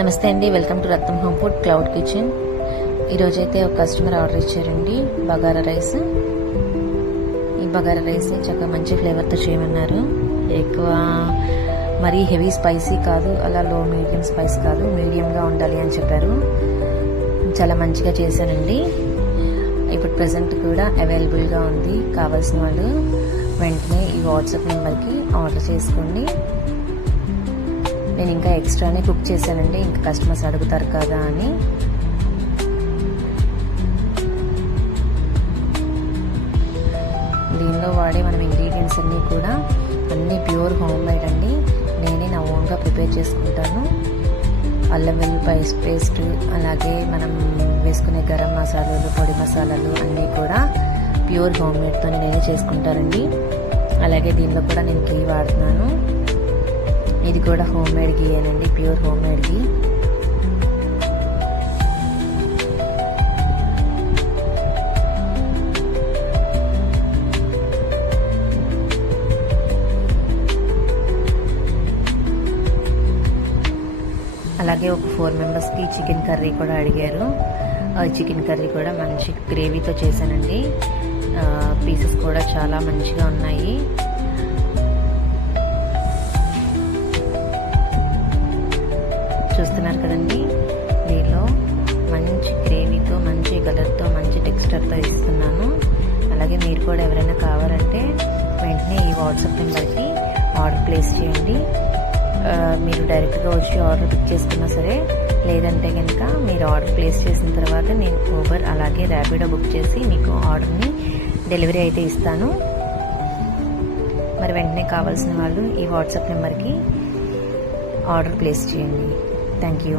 నమస్తే అండి, welcome to Ratnam home food cloud kitchen. ఈరోజైతే ఒక కస్టమర్ ఆర్డర్ ఇచ్చారండి బగారా రైస్. ఈ బగారా రైస్ చక్కగా మంచి ఫ్లేవర్తో చేయమన్నారు. ఎక్కువ మరీ హెవీ స్పైసీ కాదు, అలా లో మీడియం స్పైస్ కాదు, మీడియంగా ఉండాలి అని చెప్పారు. చాలా మంచిగా చేశానండి. ఇప్పుడు ప్రజెంట్ కూడా అవైలబుల్గా ఉంది. కావాల్సిన వాళ్ళు వెంటనే ఈ వాట్సాప్ నెంబర్కి ఆర్డర్ చేసుకోండి. నేను ఇంకా ఎక్స్ట్రానే కుక్ చేశానండి, ఇంకా కస్టమర్స్ అడుగుతారు కదా అని. దీనిలో వాడే మనం ఇంగ్రీడియంట్స్ అన్నీ కూడా అన్నీ ప్యూర్ హోమ్ మేడ్ అండి. నేనే నా ఓన్గా ప్రిపేర్ చేసుకుంటాను. అల్లం వెల్లుల్లి పేస్ట్, అలాగే మనం వేసుకునే గరం మసాలాలు, పొడి మసాలాలు అన్నీ కూడా ప్యూర్ హోమ్ మేడ్తో నేనే చేసుకుంటానండి. అలాగే దీనిలో కూడా నేను ఘీ వాడుతున్నాను. ఇది కూడా హోమ్ మేడ్ ఘీ అనండి, ప్యూర్ హోమ్ మేడ్ ఘీ. అలాగే ఒక 4 మెంబర్స్కి చికెన్ కర్రీ కూడా అడిగారు. చికెన్ కర్రీ కూడా మంచి గ్రేవీతో చేశానండి. పీసెస్ కూడా చాలా మంచిగా ఉన్నాయి. చూస్తున్నారు కదండి, దీనిలో మంచి గ్రేవీతో, మంచి కలర్తో, మంచి టెక్స్చర్తో ఇస్తున్నాను. అలాగే మీరు కూడా ఎవరైనా కావాలంటే వెంటనే ఈ వాట్సాప్ నెంబర్కి ఆర్డర్ ప్లేస్ చేయండి. మీరు డైరెక్ట్గా వచ్చి ఆర్డర్ పిక్ చేసుకున్నా సరే, లేదంటే కనుక మీరు ఆర్డర్ ప్లేస్ చేసిన తర్వాత నేను ఊబర్ అలాగే ర్యాపిడో బుక్ చేసి మీకు ఆర్డర్ని డెలివరీ అయితే ఇస్తాను. మరి వెంటనే కావాల్సిన వాళ్ళు ఈ వాట్సాప్ నెంబర్కి ఆర్డర్ ప్లేస్ చేయండి. Thank you.